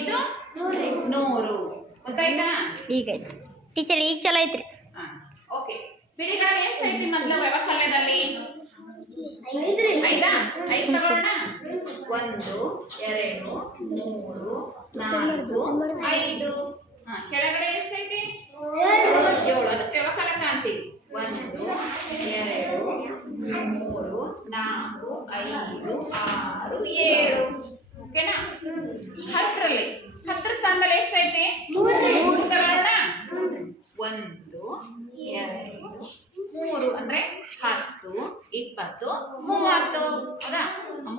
ಇದು 100 ಗೊತ್ತಾಯ್ತಾ? ಈಗ ಐತಿ ಟೀಚರ್, ಈಗ ಚಲೋ ಐತ್ರಿ. ಓಕೆ, ಬಿಡಿಗಳು ಎಷ್ಟು ಐತಿ ಮೊದಲು ವ್ಯವಕಲನದಲ್ಲಿ? 5 ತಗೊಳ್ಳೋಣ. 1 2 3 4 5. ಕೆಳಗಡೆ ಎಷ್ಟೈತಿ? 7. ಅದಕ್ಕೆ ವ್ಯವಕಲನ ಅಂತೀವಿ. 1 2 3 4 5 6 7. ಓಕೆನಾ? 10ರಲ್ಲಿ 10 ಸ್ಥಾನದಲ್ಲಿ ಎಷ್ಟೈತಿ? 3 ತಗೊಳ್ಳೋಣ. 1 2 3 ಅಂದ್ರೆ 10 20 30. ಹೌದಾ?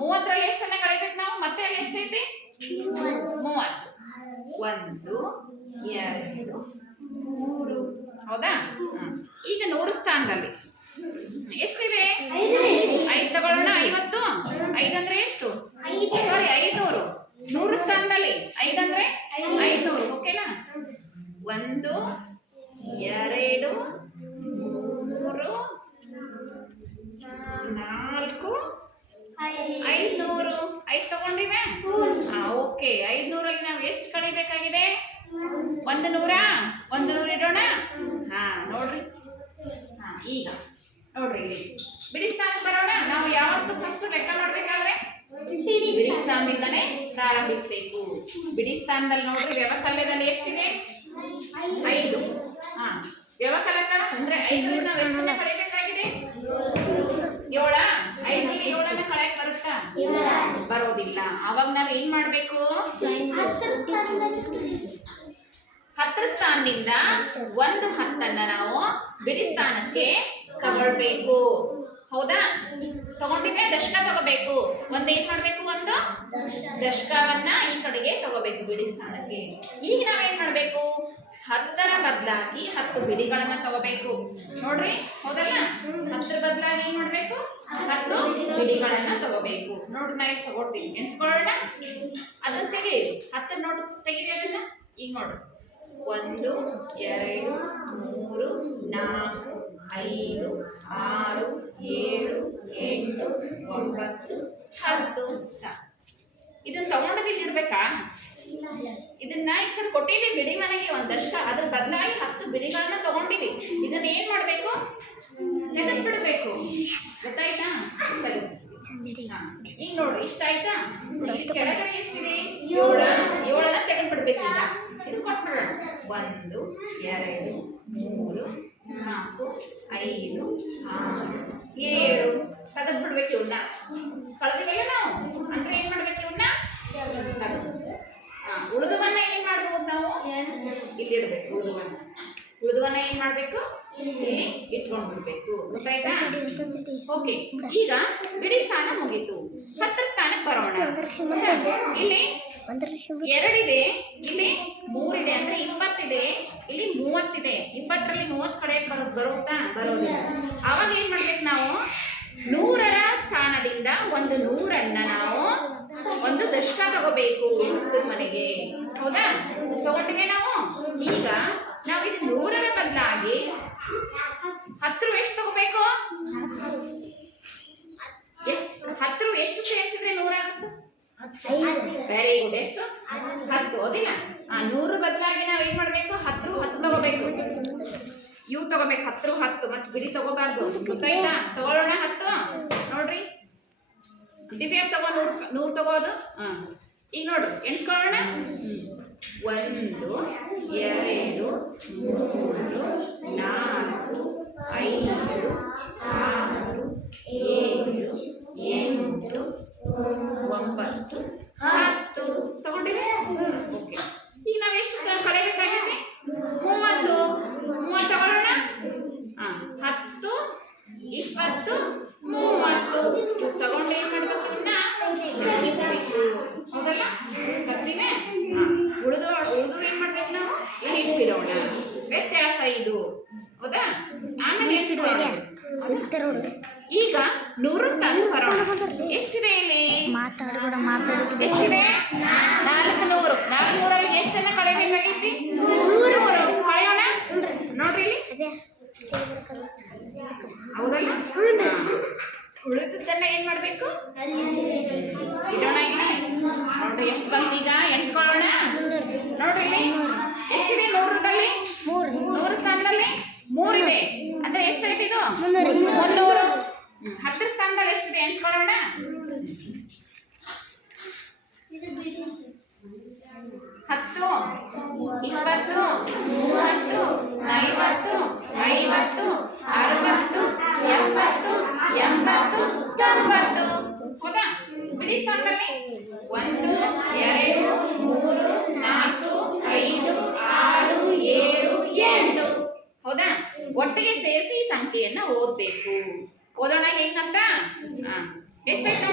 30ರಲ್ಲಿ ಎಷ್ಟನ್ನ ಕಳಿಬೇಕು ನಾವು? ಮತ್ತೆ ಅಲ್ಲಿ ಎಷ್ಟೈತಿ? 30. 1 2 3. ಹೌದಾ? ಈಗ 100 ಸ್ಥಾನದಲ್ಲಿ ಎಷ್ಟಿದೆ? 5 ತಗೊಳ್ಳೋಣ. 50. 5 ಅಂದ್ರೆ ಎಷ್ಟು? ಸಾರಿ, 500. 100 ಸ್ಥಾನದಲ್ಲಿ 5 ಅಂದ್ರೆ 500. ಓಕೆನಾ? 1 2 3 4 500. 5 ತಗೊಂಡಿವೆ. ಓಕೆ, 500ರಲ್ಲಿ ನಾವು ಎಷ್ಟು ಕಳಿಬೇಕಾಗಿದೆ? 100 ಇಡೋಣ. ನೋಡ್ರಿ. ಈಗ ನೋಡ್ರಿ, ಇಲ್ಲಿ ಬಿಡಿ ಸ್ಥಾನಕ್ಕೆ ಬರೋಣ. ನಾವು ಯಾವತ್ತು ಫಸ್ಟ್ ಲೆಕ್ಕ ಮಾಡ್ಬೇಕಾದ್ರೆ ಬಿಡಿ ಸ್ಥಾನದಿಂದನೇ ಪ್ರಾರಂಭಿಸಬೇಕು. ಬಿಡಿ ಸ್ಥಾನದಲ್ಲಿ ನೋಡ್ರಿ, ವ್ಯವಕಲನದಲ್ಲಿ ಎಷ್ಟಿದೆ? 5. ವ್ಯವಕಲನ ಅಂದ್ರೆ 5ರಲ್ಲಿ ನಾವು ಎಷ್ಟನ್ನ ಕಳಿಬೇಕಾಗಿದೆ? 7. 5ರಲ್ಲಿ 7ನ್ನ ಕಳೆಯಕ್ಕೆ ಬರುತ್ತಾ? ಬರೋದಿಲ್ಲ. ಅವಾಗ ನಾವು ಏನ್ ಮಾಡ್ಬೇಕು? 10 ಸ್ಥಾನದಿಂದ 1 10ನ್ನ ನಾವು ಬಿಡಿ ಸ್ಥಾನಕ್ಕೆ ತಗೊಳ್ಬೇಕು. ಹೌದಾ? ತಗೊಂಡಿದ್ರೆ ದಶಕ ತಗೋಬೇಕು. ಏನ್ ಮಾಡ್ಬೇಕು? ಒಂದು ದಶಕವನ್ನ ಈ ಕಡೆಗೆ ತಗೋಬೇಕು ಬಿಡಿ ಸ್ಥಾನಕ್ಕೆ. ಈಗ ನಾವೇನ್ ಮಾಡ್ಬೇಕು? 10ರ ಬದಲಾಗಿ 10 ಬಿಡಿಗಳನ್ನ ತಗೋಬೇಕು. ನೋಡ್ರಿ, ಹೌದಲ್ಲ? 10ರ ಬದಲಾಗಿ ಏನ್ ಮಾಡ್ಬೇಕು? 10 ಬಿಡಿಗಳನ್ನ ತಗೋಬೇಕು. ನೋಡ್ರಿ, ನಾ ಈಗ ತಗೊಳ್ತೀನಿ, ಎನ್ಸ್ಕೊಳ್ಳೋಣ. ಅದನ್ನ ತೆಗೀರಿ. 10 ನೋಟ್ ತೆಗೀರಿ. ಅದನ್ನ ಈಗ ನೋಡ್ರಿ. 1 2 3 4 5 6 7 8 9 10. ಇದನ್ನ ತಗೊಂಡದಿಲ್ಲಿ ಇಡ್ಬೇಕಾ? ಇದನ್ನ ಈ ಕಡೆ ಕೊಟ್ಟಿದ್ದೀವಿ ಬಿಡಿ ಮನೆಗೆ ಒಂದು ದಶಕ. ಅದ್ರ ಬದಲಾಗಿ 10 ಬಿಡಿಗಳನ್ನ ತಗೊಂಡಿವಿ. ಇದನ್ನ ಏನ್ ಮಾಡ್ಬೇಕು? ತೆಗೆದು ಬಿಡಬೇಕು. ಗೊತ್ತಾಯ್ತಾ? ಈಗ ನೋಡ್ರಿ, ಇಷ್ಟ ಆಯ್ತಾ? ಕೆಳಗಡೆ ಎಷ್ಟಿದೆ? 7ನ್ನ ತೆಗೆದು ಬಿಡ್ಬೇಕು. ಈಗ ಇದು ಕೊಟ್ಬಿಡೋಣ. 1 2 3 4 5 6 7 ತೆಗೆದು ಬಿಡ್ಬೇಕು. ಇವನ್ನ ಕಳೆದಿವಲ್ಲ ನಾವು, ಅಂದ್ರೆ ಏನ್ ಮಾಡ್ಬೇಕು? ಇವನ್ನ ಉಳಿದವನ್ನ ಏನ್ ಮಾಡ್ಬೋದು? ನಾವು ಇಲ್ಲಿ ಇಡ್ಬೇಕು. ಉಳಿದವನ್ನ ಏನ್ ಮಾಡ್ಬೇಕು? ಇಲ್ಲಿ ಇಟ್ಕೊಂಡ್ ಬಿಡ್ಬೇಕು. ಗೊತ್ತಾಯ್ತಾ? ಓಕೆ, ಈಗ ಬಿಡಿ ಸ್ಥಾನ ಮುಗೀತು. 10 ಸ್ಥಾನಕ್ಕೆ ಬರೋಣ. ಇಲ್ಲಿ 2 ಇದೆ, ಇಲ್ಲಿ 3 ಇದೆ, ಅಂದ್ರೆ 20 ಇದೆ, ಇಲ್ಲಿ 30 ಇದೆ. 20ರಲ್ಲಿ 30 ಕಡೆ ಬರುತ್ತಾ? ಬರೋದಿಲ್ಲ. ಅವಾಗ ಏನ್ ಮಾಡ್ಬೇಕು ನಾವು? 100ರ ಸ್ಥಾನದಿಂದ ಒಂದು 100ನ್ನ ನಾವು ಒಂದು ದಶಕ ತಗೋಬೇಕು ಹುಡುಗರ ಮನೆಗೆ. ಹೌದಾ? ತಗೊಂಡಿವೆ ನಾವು. ಈಗ ನಾವು ಇದು 100ರ ಬದಲಾಗಿ 10 ಎಷ್ಟು ತಗೋಬೇಕು? 10 ಎಷ್ಟು ಸೇರಿಸಿದ್ರೆ 100 ಆಗುತ್ತೆ? Very good. ಎಷ್ಟು? 10. ಹೌದಿಲ್ಲ? 100 ಬದಲಾಗಿ ನಾವ್ ಏನ್ ಮಾಡ್ಬೇಕು? 10 ತಗೋಬೇಕು. ಇವು ತಗೋಬೇಕು. 10 ಮತ್ತೆ ಬಿಡಿ ತಗೋಬಾರ್ದು. ಗೊತ್ತಾಯ್ತಾ? ತಗೊಳ್ಳೋಣ. 10 ನೋಡ್ರಿ, ಇದೇ ತಗೋ. 100 ತಗೋದು. ಈಗ ನೋಡು, ಎಣ್ಸ್ಕೊಳ್ಳೋಣ. 1 2 3 4 5 6 7 8 9 10 ತಗೊಂಡಿವಿ. ಓಕೆ, ಈಗ ನಾವ್ ಎಷ್ಟು ಕಳೆಯಬೇಕಾಗೈತಿ? 30 ತಗೊಳ್ಳೋಣ. 10 20 30 ತಗೊಂಡು ಏನ್ ಮಾಡ್ಬೇಕು? ಹೌದಲ್ಲ? ಬರ್ತೀವಿ. ಉಳಿದು ಏನ್ ಮಾಡ್ಬೇಕು? ನಾವು ಇಲ್ಲಿ ಇಟ್ಬಿಡೋಣ. ವ್ಯತ್ಯಾಸ ಇದು. ಹೌದಾ? ಆಮೇಲೆ ಈಗ 100 ಸ್ಥಾನ ಬರೋಣ. ಎಷ್ಟಿದೆ ಇಲ್ಲಿ? ಎಷ್ಟಿದೆ? 400. 400ರಲ್ಲಿ ಎಷ್ಟನ್ನ ಕಳೆಯಬೇಕಾಗೈತಿ? 100. ಕಳೆಯೋಣ. ನೋಡ್ರಿ ಇಲ್ಲಿ. ಹೌದಲ್ಲ? ಉಳಿದನ್ನ ಏನ್ ಮಾಡ್ಬೇಕು? ಇಡೋಣ. ಇಲ್ಲಿ ನೋಡ್ರಿ ಎಷ್ಟು ಬಂತು. ಈಗ ಎಣ್ಸ್ಕೊಳ್ಳೋಣ. ನೋಡ್ರಿ ಇಲ್ಲಿ ಎಷ್ಟಿದೆ 100ರಲ್ಲಿ 100 ಸ್ಥಾನದಲ್ಲಿ 3 ಇದೆ ಅಂದ್ರೆ ಎಷ್ಟಾಯ್ತು ಇದು 300. 10 ಸ್ಥಾನದಲ್ಲಿ ಎಷ್ಟಿದೆ ಎಣಿಸ್ಕೊಳ್ಳೋಣ. 10 20 30 40 50 60 70 80 90. ಹೌದಾ? ಬಿಡಿ ಸ್ಥಾನದಲ್ಲಿ 1 2 3 4 5 6 7 8. ಹೌದಾ? ಒಟ್ಟಿಗೆ ಸೇರಿಸಿ ಈ ಸಂಖ್ಯೆಯನ್ನ ಓದ್ಬೇಕು. ಓದೋಣ ಹೇಗಂತ. ಎಷ್ಟಾಯ್ತು